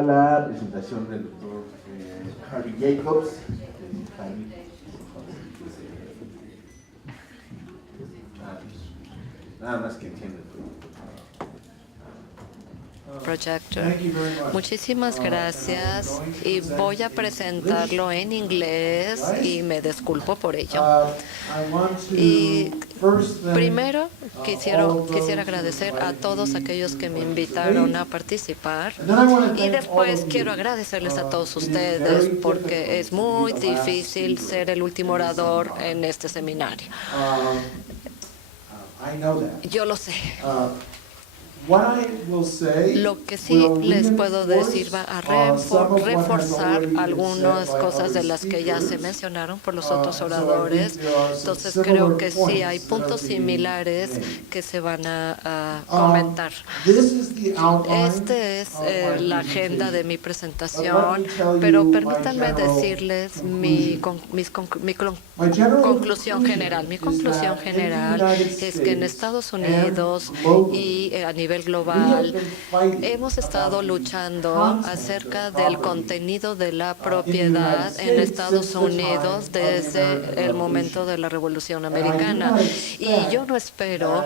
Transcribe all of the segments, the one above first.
a la presentación del doctor Harvey Jacobs. Harvey, nada más que entiende. Projector. Muchísimas gracias y voy a presentarlo en inglés y me disculpo por ello. Y primero quisiera agradecer a todos aquellos que me invitaron a participar y después quiero agradecerles a todos ustedes porque es muy difícil ser el último orador en este seminario. Yo lo sé. Lo que sí les puedo decir va a reforzar algunas cosas de las que ya se mencionaron por los otros oradores. Entonces creo que sí hay puntos similares que se van a comentar. Esta es la agenda de mi presentación, pero permítanme decirles mi conclusión general. Mi conclusión general es que en Estados Unidos y a nivel global hemos estado luchando acerca del contenido de la propiedad en Estados Unidos desde el momento de la Revolución Americana. Y yo no espero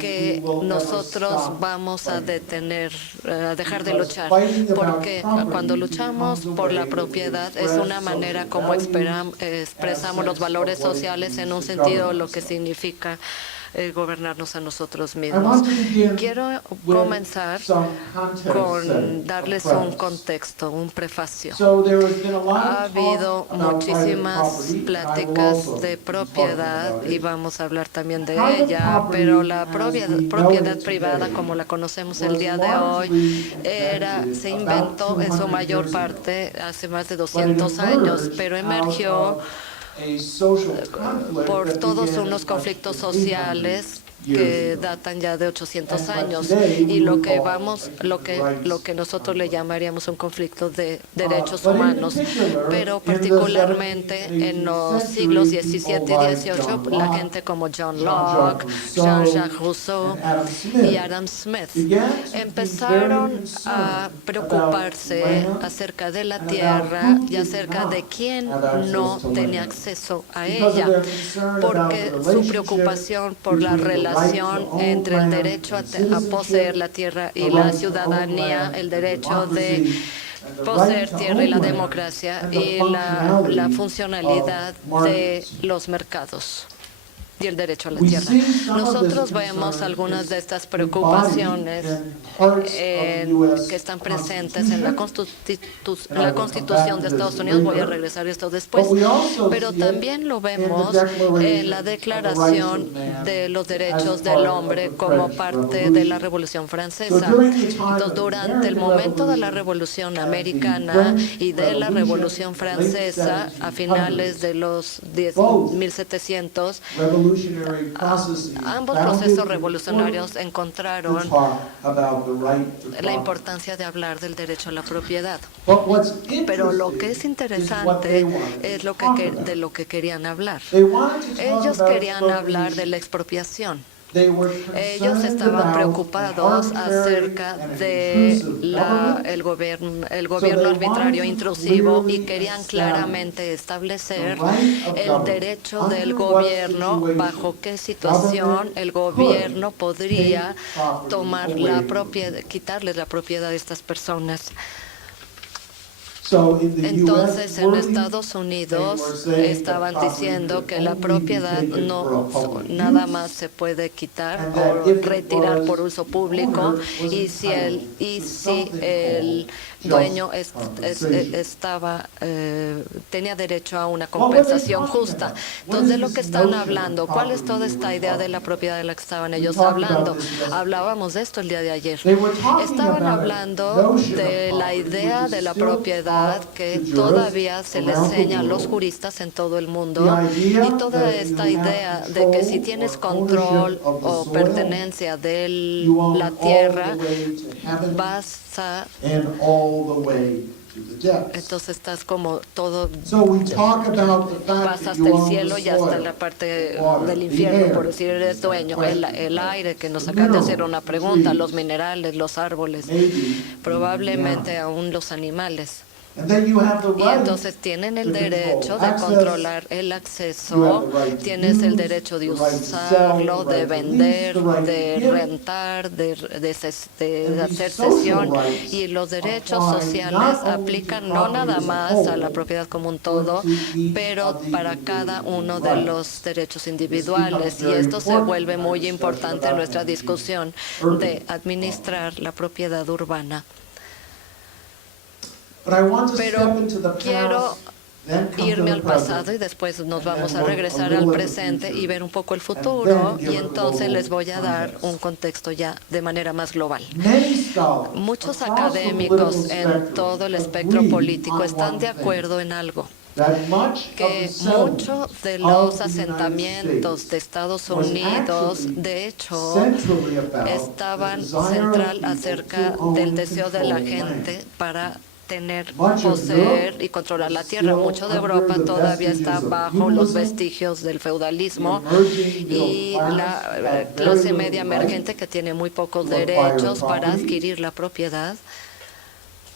que nosotros vamos a dejar de luchar, porque cuando luchamos por la propiedad es una manera como expresamos los valores sociales en un sentido lo que significa gobernarnos a nosotros mismos. Quiero comenzar con darles un contexto, un prefacio. Ha habido muchísimas pláticas de propiedad y vamos a hablar también de ella, pero la propiedad privada, como la conocemos el día de hoy, se inventó en su mayor parte hace más de 200 años, pero emergió por todos unos conflictos sociales que datan ya de 800 años y lo que nosotros le llamaríamos un conflicto de derechos humanos, pero particularmente en los siglos XVII y XVIII la gente como John Locke, Jean-Jacques Rousseau y Adam Smith empezaron a preocuparse acerca de la tierra y acerca de quién no tenía acceso a ella, porque su preocupación por la relación entre el derecho a poseer la tierra y la ciudadanía, el derecho de poseer tierra y la democracia y la funcionalidad de los mercados y el derecho a la tierra. Nosotros vemos algunas de estas preocupaciones que están presentes en la Constitución de Estados Unidos. Voy a regresar a esto después. Pero también lo vemos en la Declaración de los Derechos del Hombre como parte de la Revolución Francesa. Entonces, durante el momento de la Revolución Americana y de la Revolución Francesa, a finales de los 1700, ambos procesos revolucionarios encontraron la importancia de hablar del derecho a la propiedad. Pero lo que es interesante es de lo que querían hablar. Ellos querían hablar de la expropiación. Ellos estaban preocupados acerca de el gobierno arbitrario intrusivo y querían claramente establecer el derecho del gobierno, bajo qué situación el gobierno podría quitarles la propiedad a estas personas. Entonces, en Estados Unidos estaban diciendo que la propiedad no nada más se puede quitar o retirar por uso público y si el dueño tenía derecho a una compensación justa. Entonces, lo que están hablando, ¿cuál es toda esta idea de la propiedad de la que estaban ellos hablando? Hablábamos de esto el día de ayer. Estaban hablando de la idea de la propiedad que todavía se le enseña a los juristas en todo el mundo y toda esta idea de que si tienes control o pertenencia de la tierra vas a to the depths. Entonces estás como todo, So we talk about the fact vas that hasta you el own cielo the y hasta soil, la parte the water, del the infierno, air, por decir, eres the dueño, el aire que nos the acaban de hacer minerals, una the pregunta, trees, los minerales, los árboles, maybe probablemente even the animals. aún los animales. And then you have the Y right entonces tienen el to derecho control de access. controlar el You have acceso, the right to tienes el use, derecho de the right to sell, usarlo, the de right to lease, vender, the right de to give. rentar, de And hacer these social cesión. rights Y los derechos apply sociales not only to aplican no property nada as a más a la whole, propiedad como un but todo, to each pero of the para cada individual uno de rights. los derechos This individuales. becomes Y very esto se important vuelve in our muy discussion importante en about nuestra managing discusión urban de administrar la propiedad urbana. But I want to Pero step into the quiero past, then come to irme the al pasado present, y después nos and vamos then a look regresar a al little at the presente y future, ver un poco el and futuro, then give y a entonces global les voy a dar context. un contexto ya de manera más global. Many scholars Muchos across the académicos political en spectrum todo el espectro agree político on están one de thing, acuerdo en algo, that much of the que settlement muchos de of los the United asentamientos States de Estados was Unidos, actually de hecho, centrally about estaban the desire central of people acerca to own del and deseo de la control gente land. para tener, Much of poseer Europe y controlar la was tierra. still Mucho de under Europa the todavía está vestiges of bajo los feudalism, vestigios del the feudalismo emerging middle y class la had very clase little media right emergente que tiene muy pocos to acquire derechos para property. adquirir la propiedad.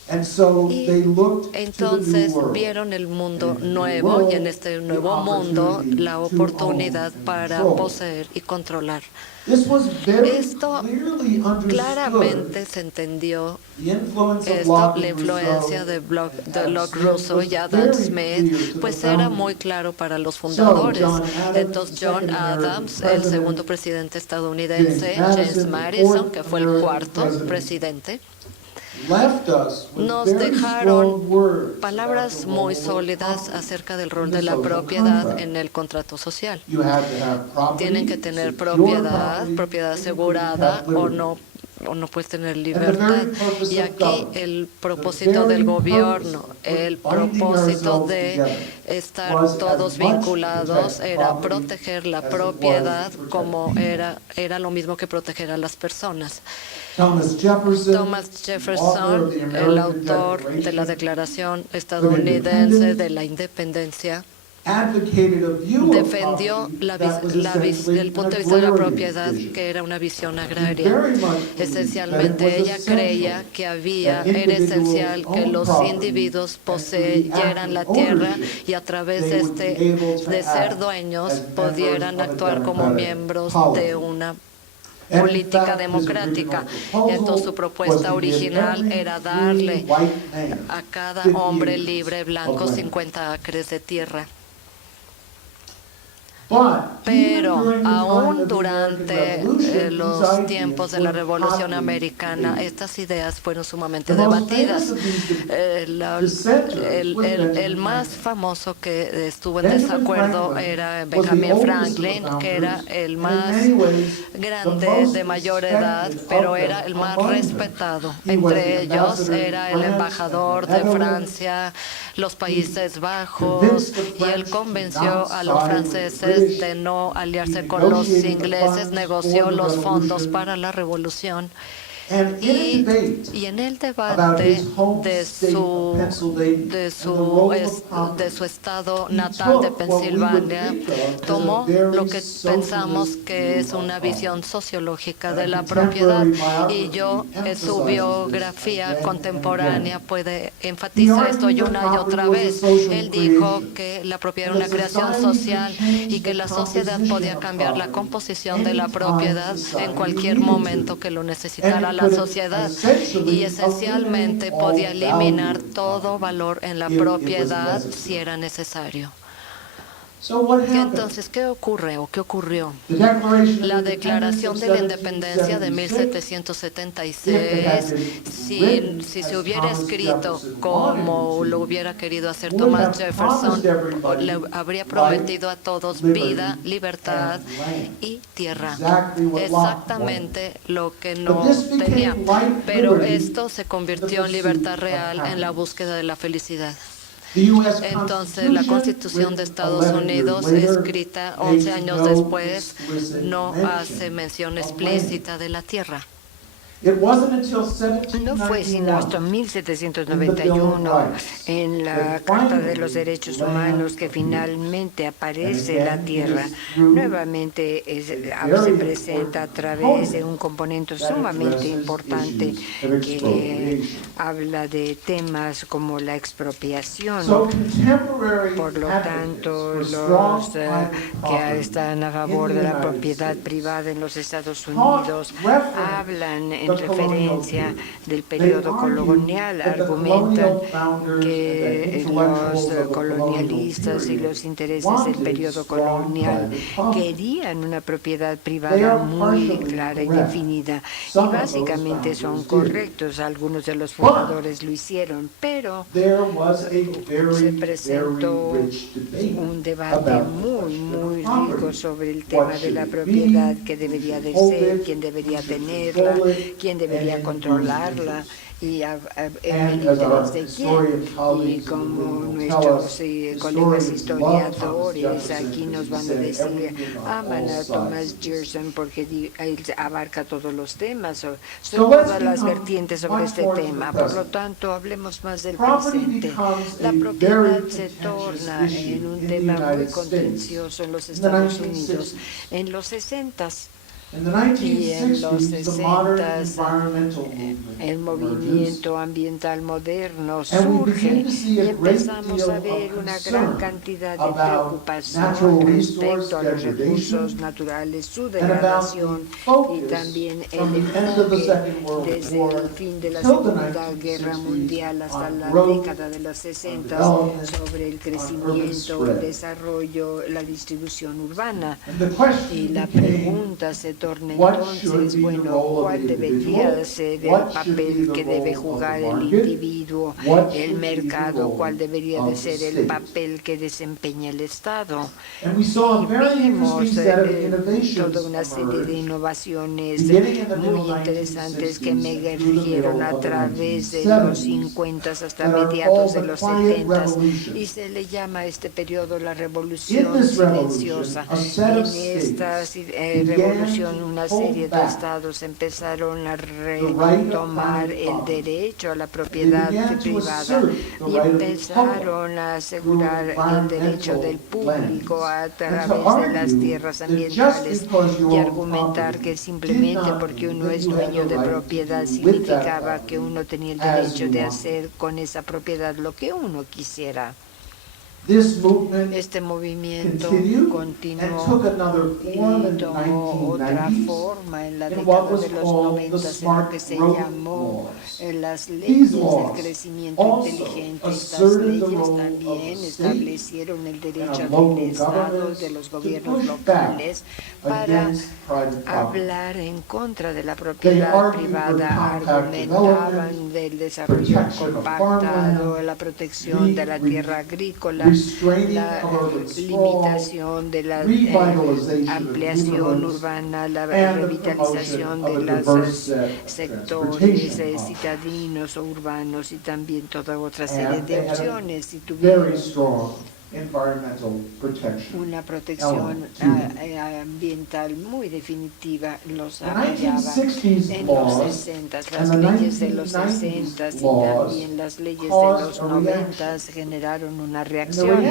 And so Y they looked to the entonces new world. vieron el mundo And in the new nuevo, y world, en este the nuevo mundo opportunity la to oportunidad own and para control. poseer y controlar. This was very Esto clearly understood. Claramente se entendió The influence of esto, Locke la and influencia Rousseau de and Locke Adam Rousseau Smith y was Adam very Smith, clear to the pues era founders. muy claro para los fundadores. John Adams, Entonces the John second American Adams, el president, segundo presidente estadounidense, James James Madison, Madison, the que fue el fourth cuarto American presidente, left us with nos very dejaron strong words palabras about the muy role of sólidas property acerca del in rol the de la social propiedad contract. en el contrato social. You had to have property, Tienen que tener secure propiedad, property, propiedad and you asegurada, couldn't have o liberty. no puedes tener And the libertad. very purpose Y of aquí government, el the propósito very del gobierno, purpose el of binding propósito ourselves de together estar was as todos much to vinculados protect era property proteger la as it was propiedad to protect como people. era lo mismo que proteger a las personas. Thomas Jefferson, Thomas author Jefferson, of the el American autor de la Declaration, Declaración estadounidense de la Independencia, advocated a view of defendió property that was el essentially punto de an vista de la agrarian propiedad, vision. que era una visión He agraria. very much believed Esencialmente that it was ella essential creía que that era individuals esencial que own los property, individuos and through the poseyeran act la of tierra ownership, y a través they de would be able to de ser act dueños as members pudieran of a actuar como democratic miembros polity. de una And in política fact, his democrática. original Y proposal entonces su was propuesta to give original every era free darle white man a cada 50 hombre acres libre of blanco land. 50 acres de tierra. But Pero even during the time aún of the American durante Revolution, los these ideas tiempos de were la Revolución hotly Americana, debated. estas ideas fueron sumamente The most debatidas. famous of these dissenters El was Benjamin más Franklin. famoso que estuvo en Benjamin desacuerdo Franklin era was the Benjamin oldest of the Franklin, que era founders, el and in más many ways, the grande, most de mayor edad, respected pero of era them el más among them. respetado. He was Entre the ellos ambassador to era el France embajador and the de Netherlands. Francia, los Países Bajos, convinced the y él French to convenció not a los side with the franceses British. de no aliarse He con los negotiated the ingleses, funds negoció for the los fondos revolution. para la revolución. And in a debate Y en el about debate his home de state of Pennsylvania and the role of property, de su estado he natal de took what we would Pensilvania, think of as a tomó very lo que pensamos socialist que es view of una property. visión sociológica And de a la propiedad. contemporary Y yo, biography en su emphasizes biografía this again contemporánea, and puede enfatizar esto y una y otra vez. Él dijo que la propiedad era una creación social y que la sociedad podía cambiar la composición de la propiedad en cualquier momento que lo necesitara la sociedad. Y esencialmente podía eliminar todo valor en la propiedad si era necesario. So what happened? Entonces, ¿qué ocurre o qué ocurrió? The Declaration of La Independence Declaración of de la Independencia de 1776, si se hubiera escrito como lo hubiera querido hacer Thomas Jefferson, le habría prometido a todos vida, libertad y tierra. Exactamente lo que no tenía. Pero esto se convirtió en libertad real en la búsqueda de la felicidad. Entonces, la Constitución de Estados Unidos, escrita 11 años después, no hace mención explícita de la tierra. No fue sino hasta 1791, en la Carta de los Derechos Humanos, que finalmente aparece la tierra. Nuevamente se presenta a través de un componente sumamente importante que habla de temas como la expropiación. Por lo tanto, los que están a favor de la propiedad privada en los Estados Unidos hablan en referencia del periodo colonial, argumentan que los colonialistas y los intereses del periodo colonial querían una propiedad privada muy clara y definida, y básicamente son correctos. Algunos de los fundadores lo hicieron, pero se presentó un debate muy rico sobre el tema de la propiedad, que debería de ser, quién debería tenerla, quién debería controlarla y en el interés de quién. Y como nuestros colegas historiadores aquí nos van a decir, aman a Thomas Gerson porque él abarca todos los temas, todas las vertientes sobre este tema. Por lo tanto, hablemos más del presente. La propiedad se torna en un tema muy contencioso en los Estados Unidos. En los 60s y en los 60 el movimiento ambiental moderno surge y empezamos a ver una gran cantidad de preocupación respecto a los recursos naturales, su degradación y también el enfoque desde el fin de la Segunda Guerra Mundial hasta la década de los 60 sobre el crecimiento, el desarrollo, la distribución urbana. Y la pregunta se torna entonces, bueno, ¿cuál debería ser el papel que debe jugar el individuo, el mercado? ¿Cuál debería de ser el papel que desempeña el Estado? Y vimos toda una serie de innovaciones muy interesantes que emergieron a través de los 50 hasta mediados de los 70, y se le llama a este periodo la revolución silenciosa. En esta revolución una serie de estados empezaron a retomar el derecho a la propiedad privada y empezaron a asegurar el derecho del público a través de las tierras ambientales y argumentar que simplemente porque uno es dueño de propiedad significaba que uno tenía el derecho de hacer con esa propiedad lo que uno quisiera. Este movimiento continuó y tomó otra forma en la década de los 90 en lo que se llamó las leyes del crecimiento inteligente. Estas leyes también establecieron el derecho del Estado, de los gobiernos locales, para hablar en contra de la propiedad privada. Argumentaban del desarrollo compactado, la protección de la tierra agrícola, la limitación de la ampliación urbana, la revitalización de los sectores citadinos o urbanos, y también toda otra serie de opciones. Y tuvimos una protección ambiental muy definitiva, los apoyaba. En los 60, las leyes de los 60 y también las leyes de los 90 generaron una reacción,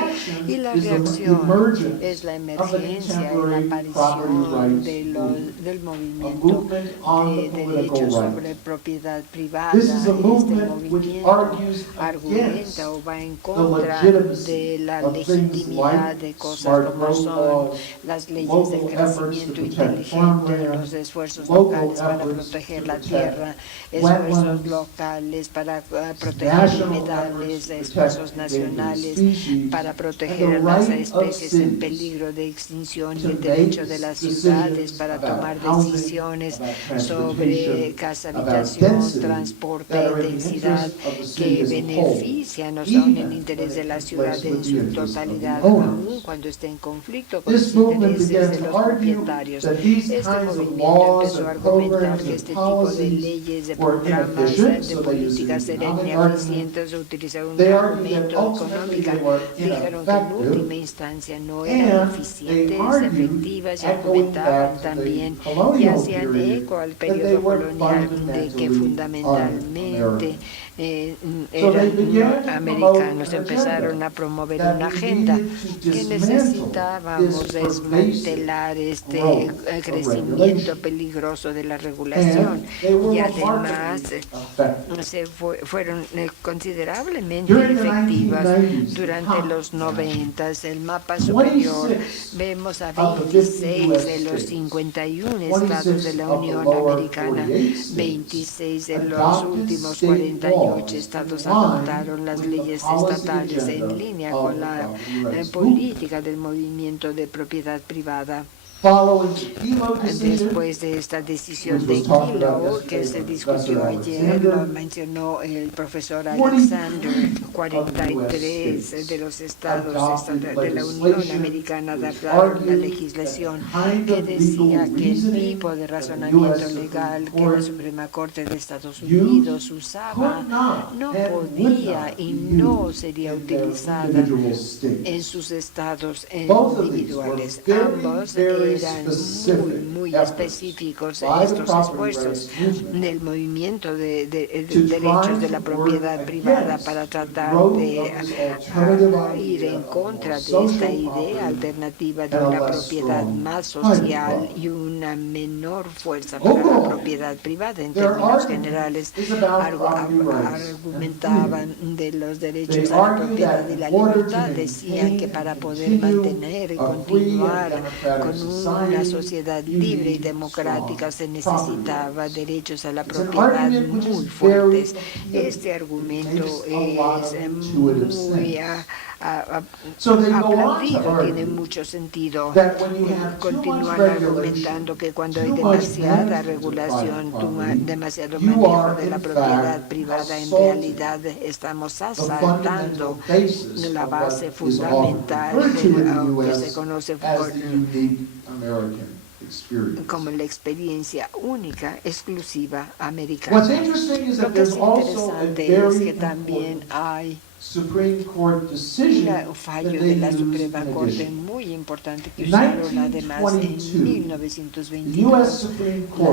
y la reacción es la emergencia y la aparición del movimiento de derechos sobre propiedad privada. Este movimiento argumenta o va en contra de la legitimidad de cosas como son las leyes del crecimiento inteligente, los esfuerzos locales para proteger la tierra, esfuerzos locales para proteger humedales, esfuerzos nacionales para proteger las especies en peligro de extinción, y el derecho de las ciudades para tomar decisiones sobre casa, habitación, transporte, densidad, que benefician o son en interés de la ciudad en su totalidad, owners. aun cuando esté en conflicto con los This movement intereses began de to los argue propietarios. that these Este kinds of movimiento laws empezó a and argumentar programs que and este tipo de policies leyes, de were programas, inefficient, de so they used políticas an eran economic argument. ineficientes, utilizaron un They argued that argumento ultimately económico, they were dijeron que en última ineffective, instancia no eran and they eficientes, argued, efectivas y echoing argumentaban back to también the y colonial hacían period, eco al that they periodo were colonial de que fundamentalmente eran americanos. Empezaron a promover una agenda que necesitábamos desmantelar este crecimiento peligroso de la regulación y además fueron considerablemente efectivas durante los 90. El mapa superior vemos a 26 de los 51 estados de la Unión Americana, 26 de los últimos 48 estados adoptaron las leyes estatales en línea con la política del movimiento de propiedad privada. Después de esta decisión de Kelo, que se discutió ayer, lo mencionó el profesor Alexander, 43 de los estados de la Unión Americana adoptaron la legislación que decía que el tipo de razonamiento legal que la Suprema Corte de Estados Unidos usaba no podía y no sería utilizada en sus estados individuales. Ambos eran muy específicos en estos esfuerzos del movimiento de derechos de la propiedad privada para tratar de ir en contra de esta idea alternativa de una propiedad más social y una menor fuerza para la propiedad privada. En términos generales, argumentaban de los derechos a la propiedad y la libertad. Decían que para poder mantener y continuar con una sociedad libre y democrática se necesitaba derechos a la propiedad muy fuertes. Este argumento es muy aplaudido, tiene mucho sentido. Continúan argumentando que cuando hay demasiada regulación, demasiado manejo de la propiedad privada, en realidad estamos asaltando la base fundamental de lo que se conoce como la experiencia única, exclusiva americana. Lo que es interesante es que también hay un fallo de la Suprema Corte muy importante que usaron además en 1922. La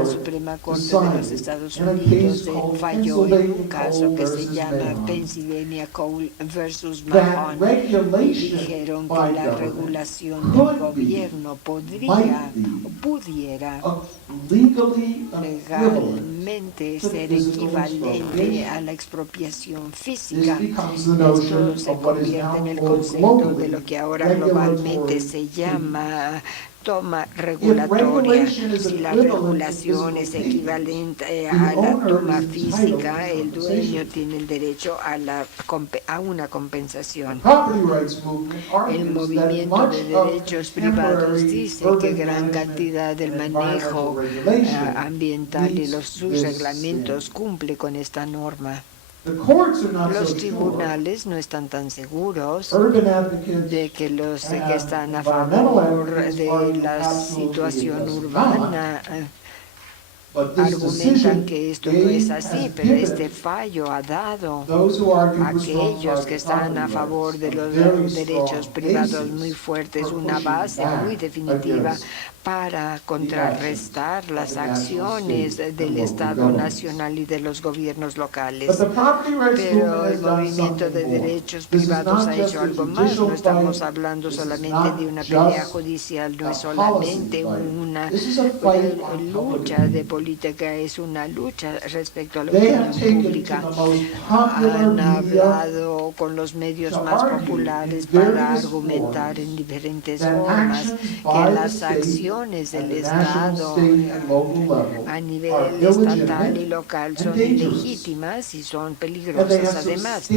Suprema Corte de los Estados Unidos falló en un caso que se llama Pennsylvania Coal versus Mahon y dijeron que la regulación del gobierno pudiera legalmente ser equivalente a la expropiación física. Esto se convierte en el concepto de lo que ahora globalmente se llama toma regulatoria. Si la regulación es equivalente a la toma física, el dueño tiene el derecho a una compensación. El movimiento de derechos privados dice que gran cantidad del manejo ambiental y sus reglamentos cumple con esta norma. Los tribunales no están tan seguros de que los que están a favor de la situación urbana argumentan que esto no es así, pero este fallo ha dado a aquellos que están a favor de los derechos privados muy fuertes una base muy definitiva para contrarrestar las acciones del Estado nacional y de los gobiernos locales. Pero el movimiento de derechos privados ha hecho algo más. No estamos hablando solamente de una pelea judicial, no es solamente una lucha de política, es una lucha respecto a la opinión pública. Han hablado con los medios más populares para argumentar en diferentes formas que las acciones del Estado a nivel estatal y local son ilegítimas y son peligrosas. Además,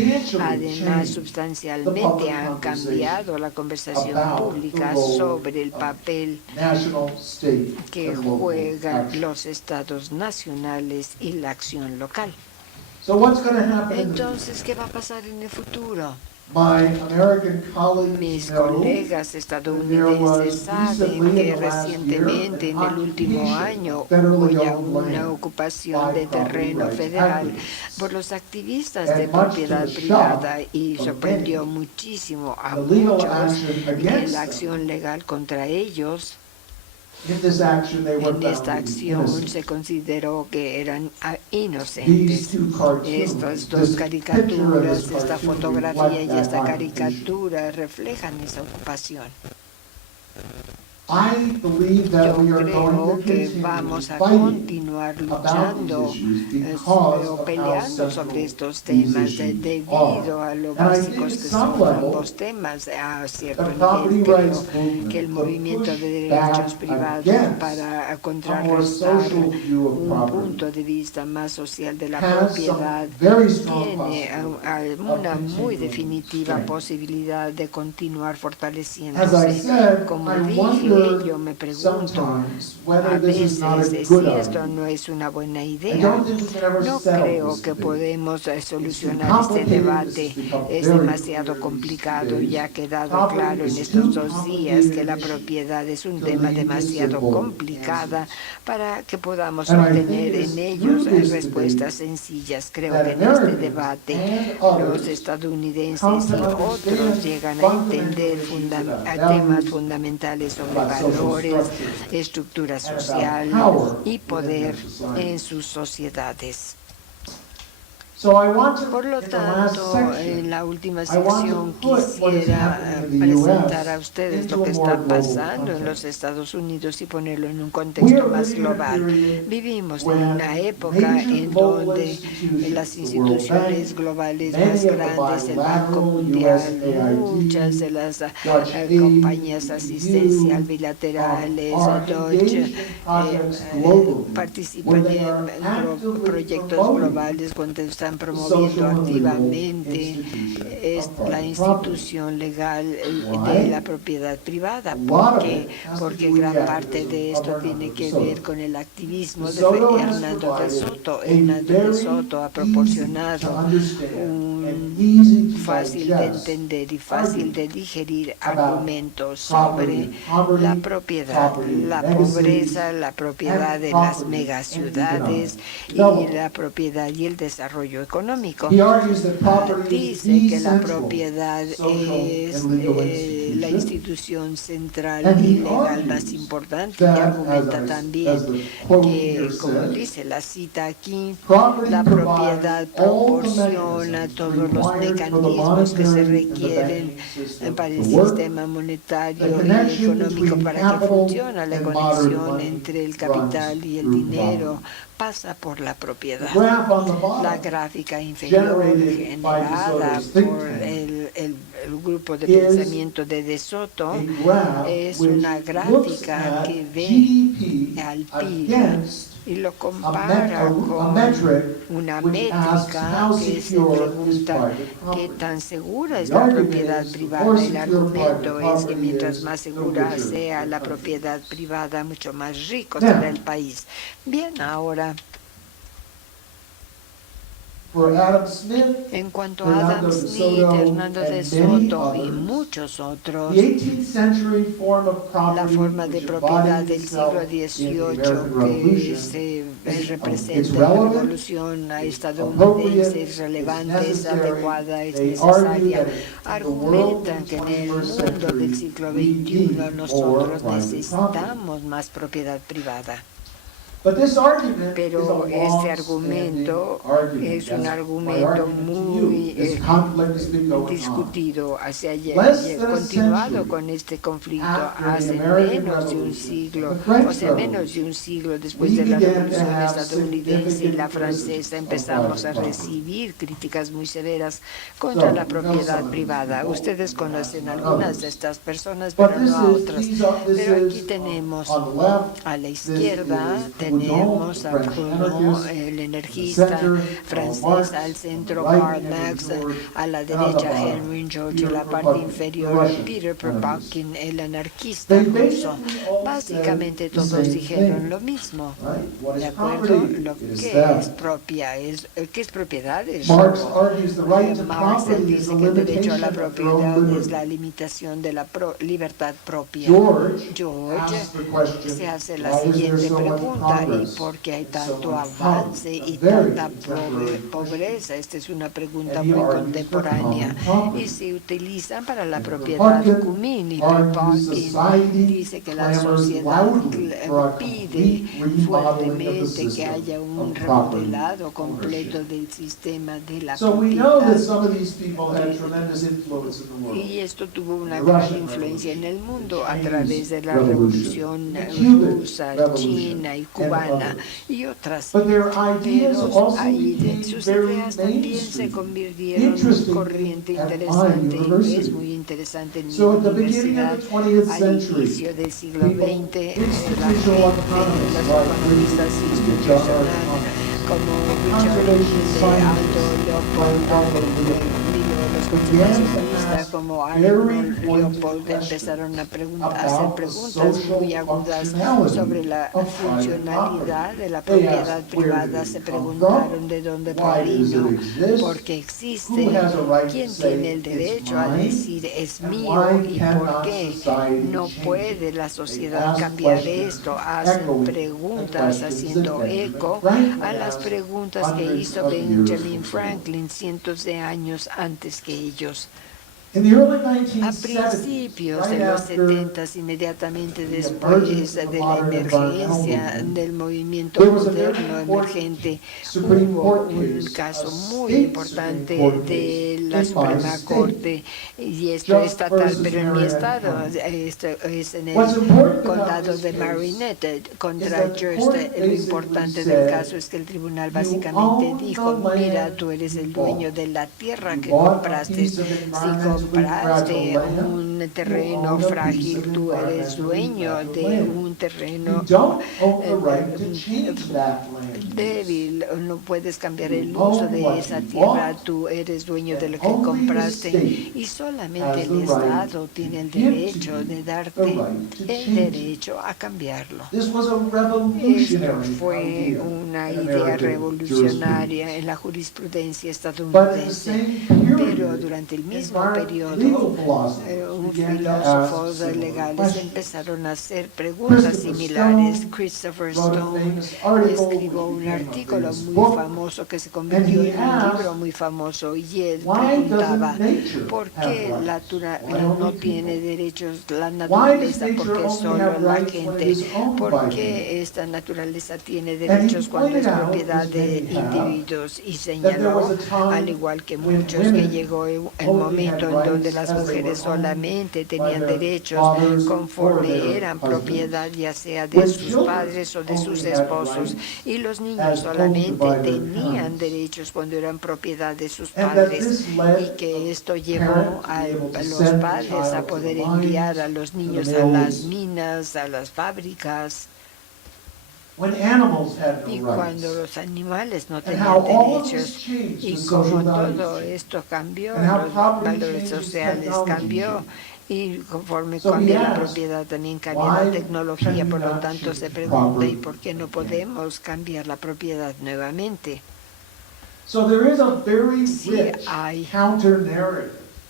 sustancialmente han cambiado la conversación pública sobre el papel que juegan los estados nacionales y la acción local. Entonces, ¿qué va a pasar en el futuro? Mis colegas estadounidenses saben que recientemente, en el último año, hubo ya una ocupación de terreno federal por los activistas de propiedad privada y sorprendió muchísimo a muchos que la acción legal contra ellos, en esta acción se consideró que eran inocentes. Estas dos caricaturas, esta fotografía y esta caricatura reflejan esa ocupación. Yo creo que vamos a continuar luchando o peleando sobre estos temas debido a lo básicos que son ambos temas. A cierto nivel creo que el movimiento de derechos privados para contrarrestar un punto de vista más social de la propiedad tiene una muy definitiva posibilidad de continuar fortaleciéndose. Como dije, yo me pregunto a veces si esto no es una buena idea. No creo que podemos solucionar este debate. Es demasiado complicado y ha quedado claro en estos 2 días que la propiedad es un tema demasiado complicado para que podamos obtener en ellos respuestas sencillas. Creo que en este debate los estadounidenses y otros llegan a entender temas fundamentales sobre valores, estructura social y poder en sus sociedades. Por lo tanto, en la última sección quisiera presentar a ustedes lo que está pasando en los Estados Unidos y ponerlo en un contexto más global. Vivimos en una época en donde las instituciones globales más grandes, el Banco Mundial, muchas de las compañías asistencial bilaterales, Deutsche, participan en proyectos globales cuando están promoviendo activamente la institución legal de la propiedad privada. ¿Por qué? Porque gran parte de esto tiene que ver con el activismo de Hernando de Soto. Hernando de Soto ha proporcionado un fácil de entender y fácil de digerir argumentos sobre la propiedad, la pobreza, la propiedad de las megaciudades y la propiedad y el desarrollo económico. Dice que la propiedad es la institución central y legal más importante y argumenta también que, como dice la cita aquí, la propiedad proporciona todos los mecanismos que se requieren para el sistema monetario y económico para que funcione. La conexión entre el capital y el dinero pasa por la propiedad. La gráfica inferior generada por el grupo de pensamiento de De Soto es una gráfica que ve al PIB y lo compara con una métrica que se pregunta qué tan segura es la propiedad privada. El argumento es que mientras más segura sea la propiedad privada, mucho más rico será el país. Bien, ahora, en cuanto a Adam Smith, Hernando de Soto y muchos otros, la forma de propiedad del siglo XVIII que se representa en la revolución estadounidense es relevante, es adecuada, es necesaria. Argumentan que en el mundo del siglo XXI nosotros necesitamos más propiedad privada. Pero este argumento es un argumento muy discutido. Se ha continuado con este conflicto hace menos de un siglo, menos de un siglo después de la Revolución estadounidense y la francesa. Empezamos a recibir críticas muy severas contra la propiedad privada. Ustedes conocen algunas de estas personas, pero no a otras. Pero aquí tenemos a la izquierda, tenemos tenemos a Proudhon, el energista francés, al centro Karl Marx, a la derecha Henry George, a la parte inferior Peter Kropotkin, el anarquista ruso. Básicamente todos dijeron lo mismo, ¿de acuerdo? Lo que es propia, ¿qué es propiedad? Es Marx dice que el derecho a la propiedad es la limitación de la libertad propia. George se hace la siguiente pregunta: ¿y por qué hay tanto avance y tanta pobreza? Esta es una pregunta muy contemporánea y se utilizan para la propiedad común. Y Kropotkin dice que la sociedad pide fuertemente que haya un remodelado completo del sistema de la propiedad. Y esto tuvo una gran influencia en el mundo a través de la revolución rusa, china y cubana y otras. Pero ahí sus ideas también se convirtieron en un corriente interesante. Es muy interesante en mi universidad. Al inicio del siglo XX, la gente, los economistas institucionales como Richard Aldo Leopold, los conservacionistas como Arnold Leopold empezaron a hacer preguntas muy agudas sobre la funcionalidad de la propiedad privada. Se preguntaron de dónde provino, por qué existe, quién tiene el derecho a decir es mío y por qué no puede la sociedad cambiar esto. Hacen preguntas haciendo eco a las preguntas que hizo Benjamin Franklin cientos de años antes que ellos. A principios de los 70, inmediatamente después de la emergencia del movimiento moderno emergente, hubo un caso muy importante de la Suprema Corte, y esto es estatal, pero en mi estado, esto es en el condado de Marinette, contra Hearst. Lo importante del caso es que el tribunal básicamente dijo: mira, tú eres el dueño de la tierra que compraste. Si compraste un terreno frágil, tú eres dueño de un terreno débil, no puedes cambiar el uso de esa tierra, tú eres dueño de lo que compraste y solamente el Estado tiene el derecho de darte el derecho a cambiarlo. Esto fue una idea revolucionaria en la jurisprudencia estadounidense, pero durante el mismo periodo, filósofos legales empezaron a hacer preguntas similares. Christopher Stone escribió un artículo muy famoso que se convirtió en un libro muy famoso, y él preguntaba: ¿por qué no tiene derechos la naturaleza? Porque solo la gente. ¿Por qué esta naturaleza tiene derechos cuando es propiedad de individuos? Y señaló, al igual que muchos, que llegó el momento en donde las mujeres solamente tenían derechos conforme eran propiedad ya sea de sus padres o de sus esposos, y los niños solamente tenían derechos cuando eran propiedad de sus padres, y que esto llevó a los padres a poder enviar a los niños a las minas, a las fábricas. Y cuando los animales no tenían derechos, y como todo esto cambió, los valores sociales cambió, y conforme cambia la propiedad también cambia la tecnología. Por lo tanto, se pregunta: ¿y por qué no podemos cambiar la propiedad nuevamente? Sí, hay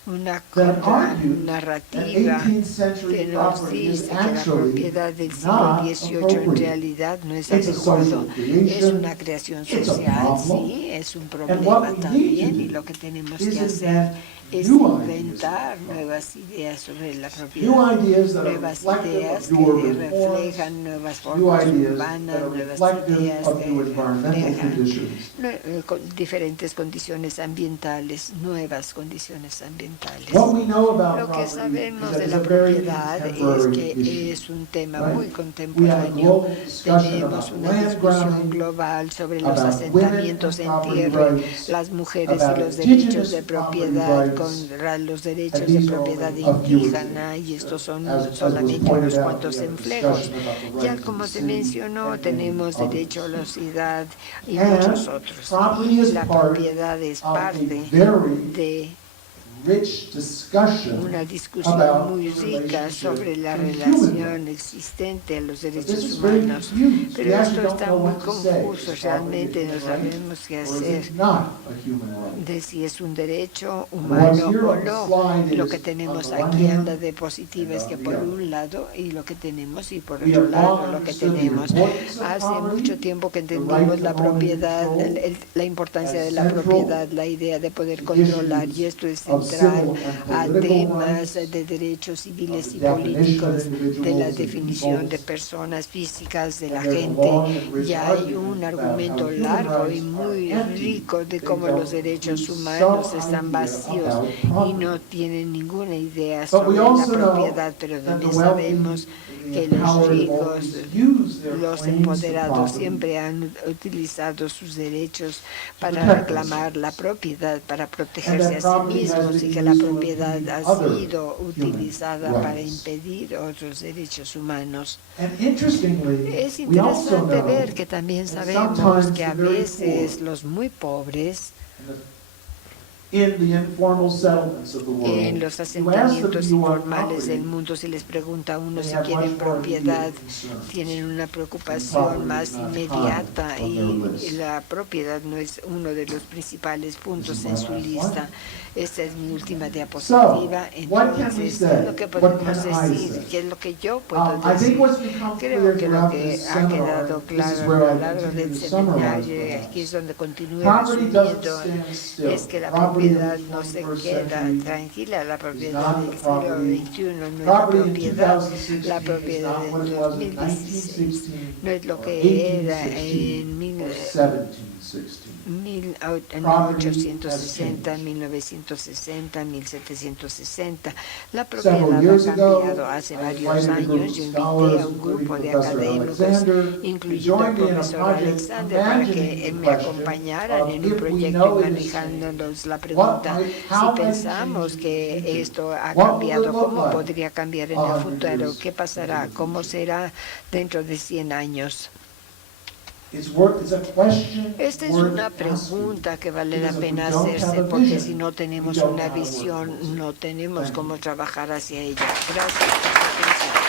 una contranarrativa que nos dice que la propiedad del siglo XVIII en realidad no es adecuado. Es una creación social, sí, es un problema también, y lo que tenemos que hacer es inventar nuevas ideas sobre la propiedad, nuevas ideas que reflejan nuevas formas urbanas, nuevas ideas que reflejan diferentes condiciones ambientales, nuevas condiciones ambientales. Lo que sabemos de la propiedad es que es un tema muy contemporáneo. Tenemos una discusión global sobre los asentamientos en tierra, las mujeres y los derechos de propiedad, contra los derechos de propiedad indígena, y estos son solamente unos cuantos empleos. Ya como se mencionó, tenemos derecho a la ciudad y muchos otros. Y la propiedad es parte de una discusión muy rica sobre la relación existente a los derechos humanos. Pero esto está muy confuso, realmente no sabemos qué hacer de si es un derecho humano o no. Lo que tenemos aquí en la diapositiva es que por un lado, y lo que tenemos, y por otro lado, lo que tenemos. Hace mucho tiempo que entendimos la propiedad, la importancia de la propiedad, la idea de poder controlar, y esto es central a temas de derechos civiles y políticos, de la definición de personas físicas, de la gente. Ya hay un argumento largo y muy rico de cómo los derechos humanos están vacíos y no tienen ninguna idea sobre la propiedad, pero también sabemos que los ricos, los empoderados, siempre han utilizado sus derechos para reclamar la propiedad, para protegerse a sí mismos, y que la propiedad ha sido utilizada para impedir otros derechos humanos. Es interesante ver que también sabemos que a veces los muy pobres en los asentamientos informales del mundo, se les pregunta a uno si quieren propiedad, tienen una preocupación más inmediata, y la propiedad no es uno de los principales puntos en su lista. Esta es mi última diapositiva. Entonces, ¿qué es lo que podemos decir? ¿Qué es lo que yo puedo decir? Creo que lo que ha quedado claro a lo largo del seminario, aquí es donde continúo resumiendo, es que la propiedad no se queda tranquila. La propiedad del siglo XXI no es la propiedad del 2016 no es lo que era en 1860, 1960, 1760. La propiedad ha cambiado hace varios años. Yo invité a un grupo de académicos, incluyendo al profesor Alexander, para que me acompañaran en un proyecto manejándonos la pregunta: si pensamos que esto ha cambiado, ¿cómo podría cambiar en el futuro? ¿Qué pasará? ¿Cómo será dentro de 100 años? Esta es una pregunta que vale la pena hacerse, porque si no tenemos una visión, no tenemos cómo trabajar hacia ella. Gracias por su atención.